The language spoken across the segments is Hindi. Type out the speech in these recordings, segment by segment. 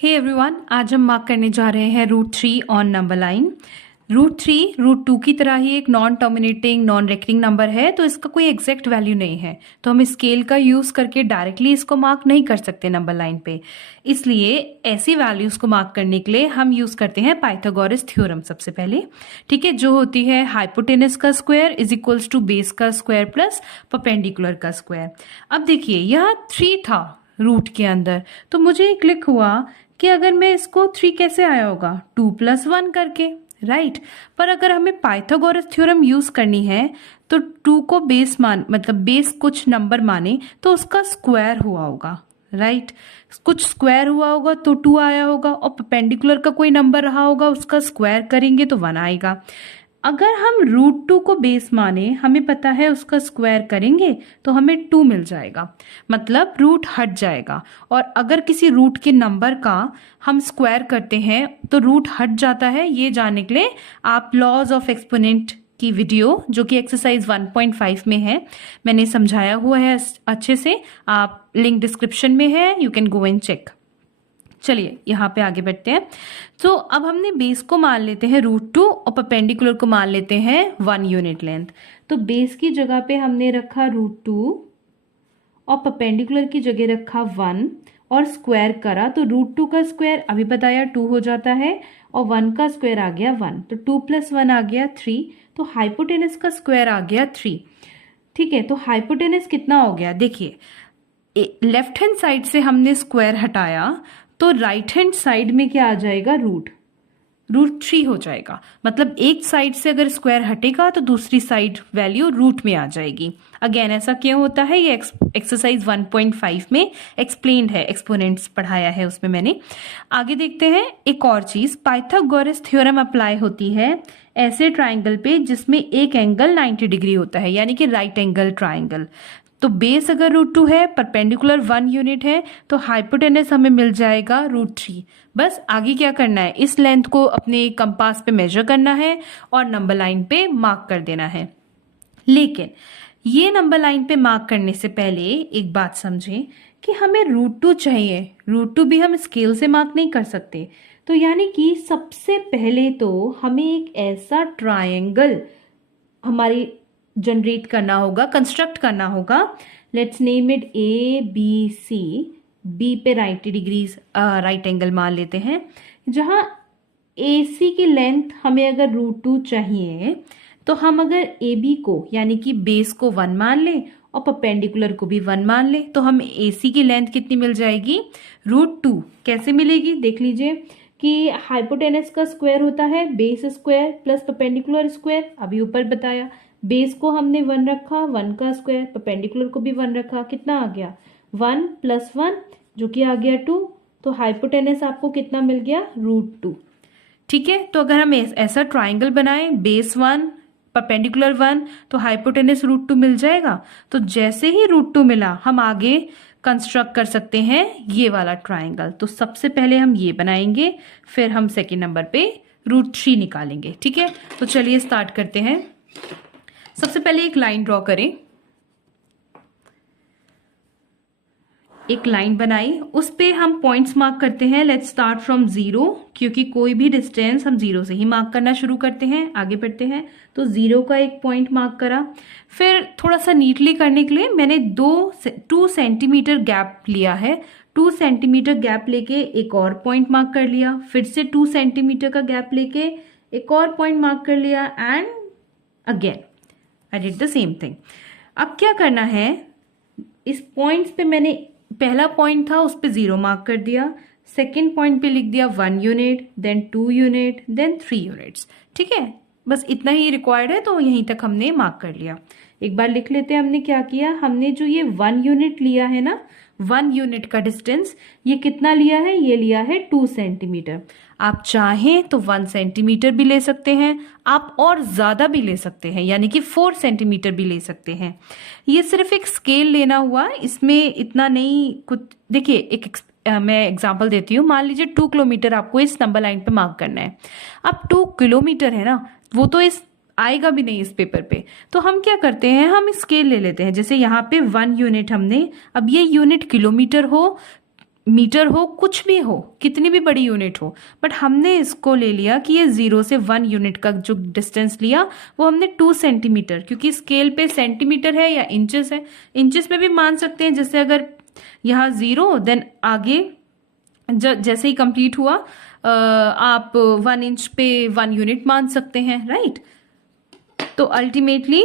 हे एवरीवन, आज हम मार्क करने जा रहे हैं √3 ऑन नंबर लाइन। √3 √2 की तरह ही एक non terminating non recurring number है, तो इसका कोई एग्जैक्ट वैल्यू नहीं है, तो हम स्केल का यूज करके डायरेक्टली इसको मार्क नहीं कर सकते नंबर लाइन पे। इसलिए ऐसी वैल्यूज को मार्क करने के लिए हम यूज करते हैं पाइथागोरस थ्योरम सबसे पहले। ठीक है, जो होती है हाइपोटेनस का square is equals to base का स्क्वायर प्लस परपेंडिकुलर का स्क्वायर। अब देखिए यहाँ 3 था रूट के अंदर, तो मुझे क्लिक हुआ कि अगर मैं इसको 3 कैसे आया होगा 2 + 1 करके, राइट। पर अगर हमें पाइथागोरस थ्योरम यूज करनी है तो 2 को बेस मतलब बेस कुछ नंबर माने तो उसका स्क्वायर हुआ होगा, राइट। कुछ स्क्वायर हुआ होगा तो 2 आया होगा, और परपेंडिकुलर का कोई नंबर रहा होगा उसका स्क्वायर करेंगे तो 1 आएगा। अगर हम √2 को बेस माने, हमें पता है उसका स्क्वायर करेंगे तो हमें 2 मिल जाएगा, मतलब रूट हट जाएगा। और अगर किसी रूट के नंबर का हम स्क्वायर करते हैं तो रूट हट जाता है, ये जानने के लिए आप लॉज ऑफ एक्सपोनेंट की वीडियो जो कि एक्सरसाइज 1.5 में है, मैंने समझाया हुआ है अच्छे से, आप लिंक डिस्क्रिप्शन में है, you can go and check. चलिए यहाँ पे आगे बढ़ते हैं। तो अब हमने बेस को मान लेते हैं √2 और परपेंडिकुलर को मान लेते हैं 1 यूनिट लेंथ। तो बेस की जगह पे हमने रखा √2 और परपेंडिकुलर की जगह रखा 1 और स्क्वायर करा, तो √2 का स्क्वायर अभी बताया 2 हो जाता है और 1 का स्क्वायर आ गया 1, तो 2 + 1 आ गया 3, तो हाइपोटेनस का स्क्वायर आ गया 3। ठीक है, तो हाइपोटेनस कितना हो गया, देखिए लेफ्ट हैंड साइड से हमने स्क्वायर हटाया तो राइट हैंड साइड में क्या आ जाएगा, √3 हो जाएगा। मतलब एक साइड से अगर स्क्वायर हटेगा तो दूसरी साइड वैल्यू रूट में आ जाएगी। अगेन ऐसा क्यों होता है, ये एक्सरसाइज 1.5 में एक्सप्लेन्ड है, एक्सपोनेंट्स पढ़ाया है उसमें मैंने। आगे देखते हैं एक और चीज, पाइथागोरस थ्योरम अप्लाई होती है ऐसे ट्राइंगल पे जिसमें एक एंगल 90 डिग्री होता है, यानी कि राइट एंगल ट्राइंगल। तो बेस अगर √2 है, परपेंडिकुलर 1 यूनिट है, तो हाइपोटेनस हमें मिल जाएगा √3। बस आगे क्या करना है, इस लेंथ को अपने कंपास पे मेजर करना है और नंबर लाइन पे मार्क कर देना है। लेकिन ये नंबर लाइन पे मार्क करने से पहले एक बात समझें कि हमें √2 चाहिए। √2 भी हम स्केल से मार्क नहीं कर सकते, तो यानी कि सबसे पहले तो हमें एक ऐसा ट्रायंगल हमारी जनरेट करना होगा, कंस्ट्रक्ट करना होगा। Let's name it ABC, B पे 90 डिग्रीज राइट एंगल मान लेते हैं। जहां AC की लेंथ हमें अगर √2 चाहिए तो हम अगर AB को यानी कि बेस को 1 मान लें और परपेंडिकुलर को भी 1 मान लें तो हमें AC की लेंथ कितनी मिल जाएगी, √2। कैसे मिलेगी, देख लीजिए कि हाइपोटेनस का स्क्वायर होता है base square plus perpendicular square, अभी ऊपर बताया। बेस को हमने 1 रखा, 1 का स्क्वायर, परपेंडिकुलर को भी 1 रखा, कितना आ गया 1 + 1 जो कि आ गया 2, तो हाइपोटेनस आपको कितना मिल गया, √2। ठीक है, तो अगर हम ऐसा ट्राइंगल बनाएं बेस 1 परपेंडिकुलर 1 तो हाइपोटेनस √2 मिल जाएगा। तो जैसे ही √2 मिला हम आगे कंस्ट्रक्ट कर सकते हैं ये वाला ट्राइंगल। तो सबसे पहले हम ये बनाएंगे, फिर हम सेकेंड नंबर पे √3 निकालेंगे। ठीक है, तो चलिए स्टार्ट करते हैं। सबसे पहले एक लाइन ड्रॉ करें, एक लाइन बनाई, उस पे हम पॉइंट्स मार्क करते हैं। लेट्स स्टार्ट फ्रॉम 0, क्योंकि कोई भी डिस्टेंस हम 0 से ही मार्क करना शुरू करते हैं। आगे बढ़ते हैं, तो 0 का एक पॉइंट मार्क करा। फिर थोड़ा सा नीटली करने के लिए मैंने 2 सेंटीमीटर गैप लिया है, 2 सेंटीमीटर गैप लेके एक और पॉइंट मार्क कर लिया, फिर से 2 सेंटीमीटर का गैप लेके एक और पॉइंट मार्क कर लिया, and again I did the same thing. अब क्या करना है, इस पॉइंट्स पे मैंने पहला पॉइंट था उस पे 0 मार्क कर दिया, सेकेंड पॉइंट पे लिख दिया 1 unit, then 2 unit, then 3 units. ठीक है, बस इतना ही रिक्वायर्ड है, तो यहीं तक हमने मार्क कर लिया। एक बार लिख लेते हैं हमने क्या किया, हमने जो ये 1 यूनिट लिया है ना, 1 यूनिट का डिस्टेंस ये कितना लिया है, ये लिया है 2 सेंटीमीटर। आप चाहें तो 1 सेंटीमीटर भी ले सकते हैं, आप और ज्यादा भी ले सकते हैं, यानी कि 4 सेंटीमीटर भी ले सकते हैं। ये सिर्फ एक स्केल लेना हुआ, इसमें इतना नहीं कुछ। देखिए मैं एग्जांपल देती हूँ, मान लीजिए 2 किलोमीटर आपको इस नंबर लाइन पे मार्क करना है। अब 2 किलोमीटर है ना, वो तो इस आएगा भी नहीं इस पेपर पे, तो हम क्या करते हैं, हम स्केल ले लेते हैं। जैसे यहाँ पे 1 यूनिट हमने, अब ये यूनिट किलोमीटर हो मीटर हो, कुछ भी हो, कितनी भी बड़ी यूनिट हो, बट हमने इसको ले लिया कि ये 0 से 1 यूनिट का जो डिस्टेंस लिया वो हमने 2 सेंटीमीटर, क्योंकि स्केल पे सेंटीमीटर है या इंचेस है, इंचेस में भी मान सकते हैं। जैसे अगर यहाँ 0 देन आगे जैसे ही कंप्लीट हुआ आप 1 इंच पे 1 यूनिट मान सकते हैं, राइट। तो अल्टीमेटली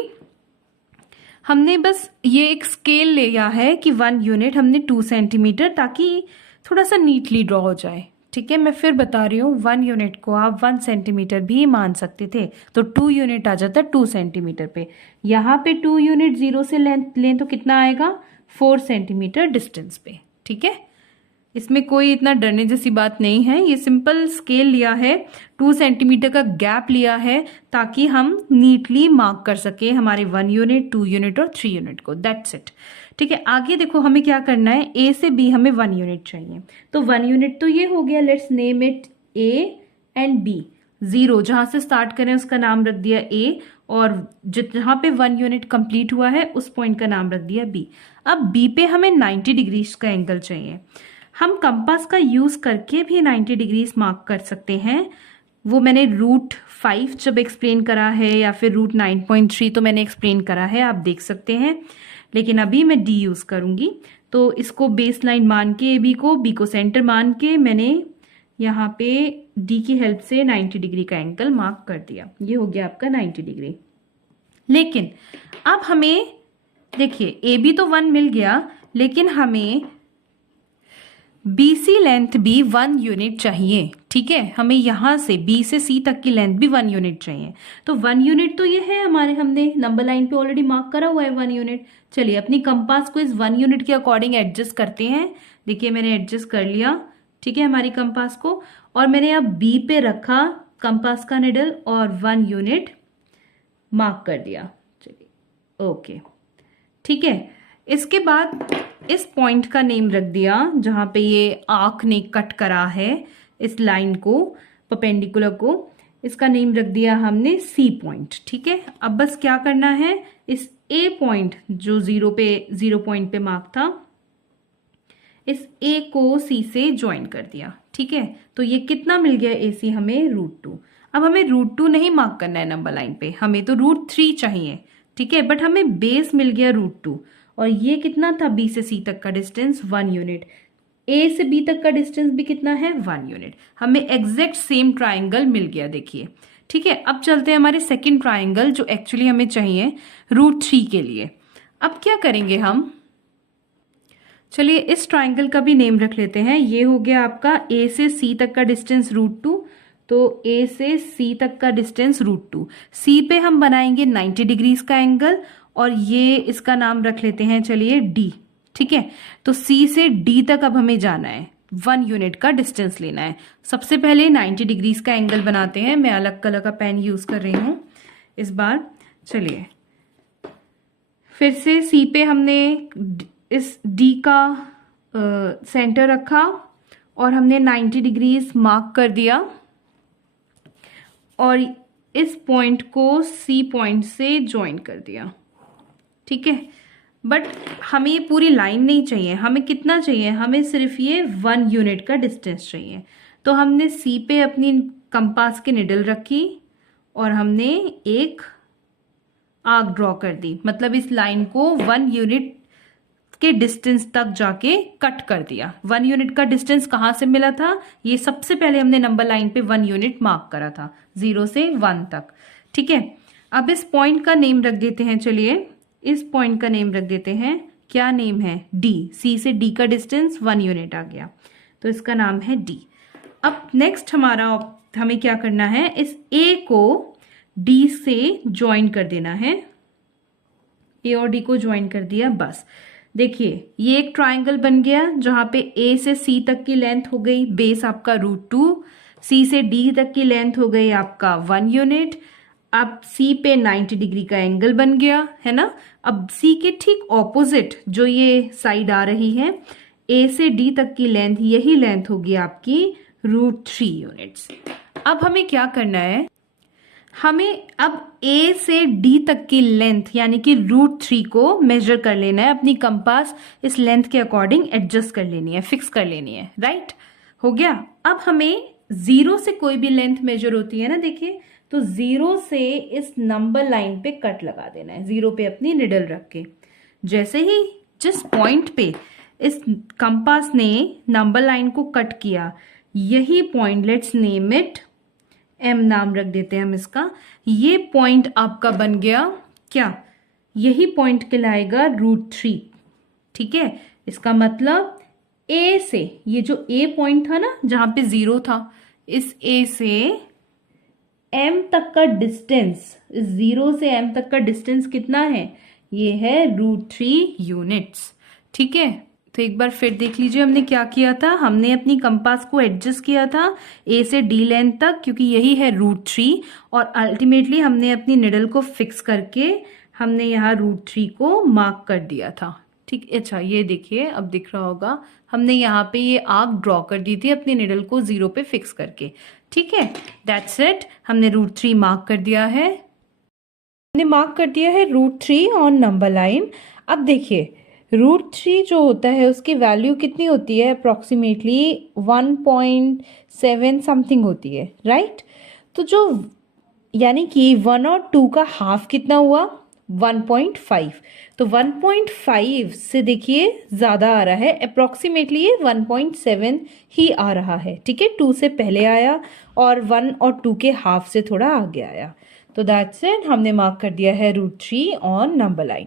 हमने बस ये एक स्केल लिया है कि 1 यूनिट हमने 2 सेंटीमीटर, ताकि थोड़ा सा नीटली ड्रॉ हो जाए। ठीक है, मैं फिर बता रही हूँ, 1 यूनिट को आप 1 सेंटीमीटर भी मान सकते थे, तो 2 यूनिट आ जाता 2 सेंटीमीटर पे। यहाँ पे 2 यूनिट 0 से लें तो कितना आएगा, 4 सेंटीमीटर डिस्टेंस पे। ठीक है, इसमें कोई इतना डरने जैसी बात नहीं है। ये सिंपल स्केल लिया है, 2 सेंटीमीटर का गैप लिया है, ताकि हम नीटली मार्क कर सके हमारे 1 यूनिट, 2 यूनिट और 3 यूनिट को। That's it. ठीक है, आगे देखो हमें क्या करना है, ए से बी हमें 1 यूनिट चाहिए। तो 1 यूनिट तो ये हो गया, let's name it A and B. 0 जहां से स्टार्ट करें उसका नाम रख दिया ए, और जहां पे 1 यूनिट कंप्लीट हुआ है उस पॉइंट का नाम रख दिया बी। अब बी पे हमें 90 डिग्रीज का एंगल चाहिए। हम कंपास का यूज करके भी 90 डिग्रीज मार्क कर सकते हैं। वो मैंने √5 जब एक्सप्लेन करा है, या फिर √9.3 तो मैंने एक्सप्लेन करा है, आप देख सकते हैं। लेकिन अभी मैं डी यूज करूंगी। तो इसको बेस लाइन मान के बी को सेंटर मान के मैंने यहाँ पे डी की हेल्प से 90 डिग्री का एंगल मार्क कर दिया। ये हो गया आपका 90 डिग्री। लेकिन अब हमें देखिए, ए बी तो 1 मिल गया, लेकिन हमें BC लेंथ भी 1 यूनिट चाहिए। ठीक है, हमें यहां से B से C तक की लेंथ भी 1 यूनिट चाहिए। तो 1 यूनिट तो ये है हमारे, हमने नंबर लाइन पे ऑलरेडी मार्क करा हुआ है 1 यूनिट। चलिए अपनी कंपास को इस 1 यूनिट के अकॉर्डिंग एडजस्ट करते हैं। देखिए मैंने एडजस्ट कर लिया, ठीक है, हमारी कंपास को, और मैंने अब B पे रखा कंपास का निडल और 1 यूनिट मार्क कर दिया। चलिए ओके, ठीक है। इसके बाद इस पॉइंट का नेम रख दिया जहां पे ये आर्क ने कट करा है इस लाइन को, परपेंडिकुलर को, इसका नेम रख दिया हमने सी पॉइंट। ठीक है, अब बस क्या करना है, इस ए पॉइंट जो 0 पॉइंट पे मार्क था, इस ए को सी से ज्वाइन कर दिया। ठीक है, तो ये कितना मिल गया ए सी हमें, √2। अब हमें √2 नहीं मार्क करना है नंबर लाइन पे, हमें तो √3 चाहिए। ठीक है, बट हमें बेस मिल गया √2, और ये कितना था, बी से सी तक का डिस्टेंस 1 यूनिट, ए से बी तक का डिस्टेंस भी कितना है, 1 यूनिट। हमें एग्जैक्ट सेम ट्राइंगल मिल गया, देखिए। ठीक है, अब चलते हैं हमारे सेकंड ट्राइंगल जो एक्चुअली हमें चाहिए √3 के लिए। अब क्या करेंगे हम, चलिए इस ट्राइंगल का भी नेम रख लेते हैं। ये हो गया आपका ए से सी तक का डिस्टेंस √2, तो ए से सी तक का डिस्टेंस √2। सी पे हम बनाएंगे 90 डिग्रीज का एंगल, और ये इसका नाम रख लेते हैं चलिए डी। ठीक है, तो सी से डी तक अब हमें जाना है, 1 यूनिट का डिस्टेंस लेना है। सबसे पहले 90 डिग्रीज का एंगल बनाते हैं। मैं अलग कलर का पेन यूज कर रही हूं इस बार। चलिए फिर से सी पे हमने इस डी का सेंटर रखा और हमने 90 डिग्रीज मार्क कर दिया, और इस पॉइंट को सी पॉइंट से ज्वाइन कर दिया। ठीक है, बट हमें ये पूरी लाइन नहीं चाहिए, हमें कितना चाहिए, हमें सिर्फ ये 1 यूनिट का डिस्टेंस चाहिए। तो हमने सी पे अपनी कंपास की निडल रखी और हमने एक आर्क ड्रॉ कर दी, मतलब इस लाइन को 1 यूनिट के डिस्टेंस तक जाके कट कर दिया। 1 यूनिट का डिस्टेंस कहाँ से मिला था, ये सबसे पहले हमने नंबर लाइन पे 1 यूनिट मार्क करा था, 0 से 1 तक। ठीक है, अब इस पॉइंट का नेम रख देते हैं, चलिए इस पॉइंट का नेम रख देते हैं, क्या नेम है, डी। सी से डी का डिस्टेंस 1 यूनिट आ गया, तो इसका नाम है डी। अब नेक्स्ट हमें क्या करना है, इस ए को डी से ज्वाइन कर देना है। ए और डी को ज्वाइन कर दिया, बस। देखिए ये एक ट्राइंगल बन गया जहां पे ए से सी तक की लेंथ हो गई, बेस आपका √2, सी से डी तक की लेंथ हो गई आपका 1 यूनिट। अब सी पे 90 डिग्री का एंगल बन गया है ना। अब सी के ठीक ऑपोजिट जो ये साइड आ रही है, ए से डी तक की लेंथ, यही लेंथ होगी आपकी √3 यूनिट्स। अब हमें क्या करना है, हमें अब ए से डी तक की लेंथ यानी कि √3 को मेजर कर लेना है, अपनी कंपास इस लेंथ के अकॉर्डिंग एडजस्ट कर लेनी है, फिक्स कर लेनी है, राइट। हो गया। अब हमें 0 से कोई भी लेंथ मेजर होती है ना, देखिए, तो 0 से इस नंबर लाइन पे कट लगा देना है, 0 पे अपनी निडल रख के। जैसे ही जिस पॉइंट पे इस कंपास ने नंबर लाइन को कट किया, यही point, let's name it M, नाम रख देते हैं हम इसका, ये पॉइंट आपका बन गया क्या, यही पॉइंट कहलाएगा √3। ठीक है, इसका मतलब ए से, ये जो ए पॉइंट था ना जहां पे 0 था, इस ए से एम तक का डिस्टेंस, इस 0 से एम तक का डिस्टेंस कितना है, ये है √3 यूनिट्स। ठीक है, तो एक बार फिर देख लीजिए हमने क्या किया था। हमने अपनी कंपास को एडजस्ट किया था ए से डी लेंथ तक, क्योंकि यही है √3, और अल्टीमेटली हमने अपनी निडल को फिक्स करके हमने यहाँ √3 को मार्क कर दिया था। ठीक, अच्छा ये देखिए, अब दिख रहा होगा, हमने यहाँ पे ये आर्क ड्रॉ कर दी थी अपनी निडल को 0 पे फिक्स करके। ठीक है, दैट्स इट, हमने √3 मार्क कर दिया है, हमने मार्क कर दिया है √3 ऑन नंबर लाइन। अब देखिए √3 जो होता है उसकी वैल्यू कितनी होती है, अप्रॉक्सीमेटली 1.7 समथिंग होती है, राइट। तो जो यानी कि 1 और 2 का हाफ कितना हुआ, 1.5, तो 1.5 से देखिए ज़्यादा आ रहा है, अप्रॉक्सीमेटली ये 1.7 ही आ रहा है। ठीक है, 2 से पहले आया और 1 और 2 के हाफ से थोड़ा आगे आया, तो दैट्स इट, हमने मार्क कर दिया है √3 ऑन नंबर लाइन।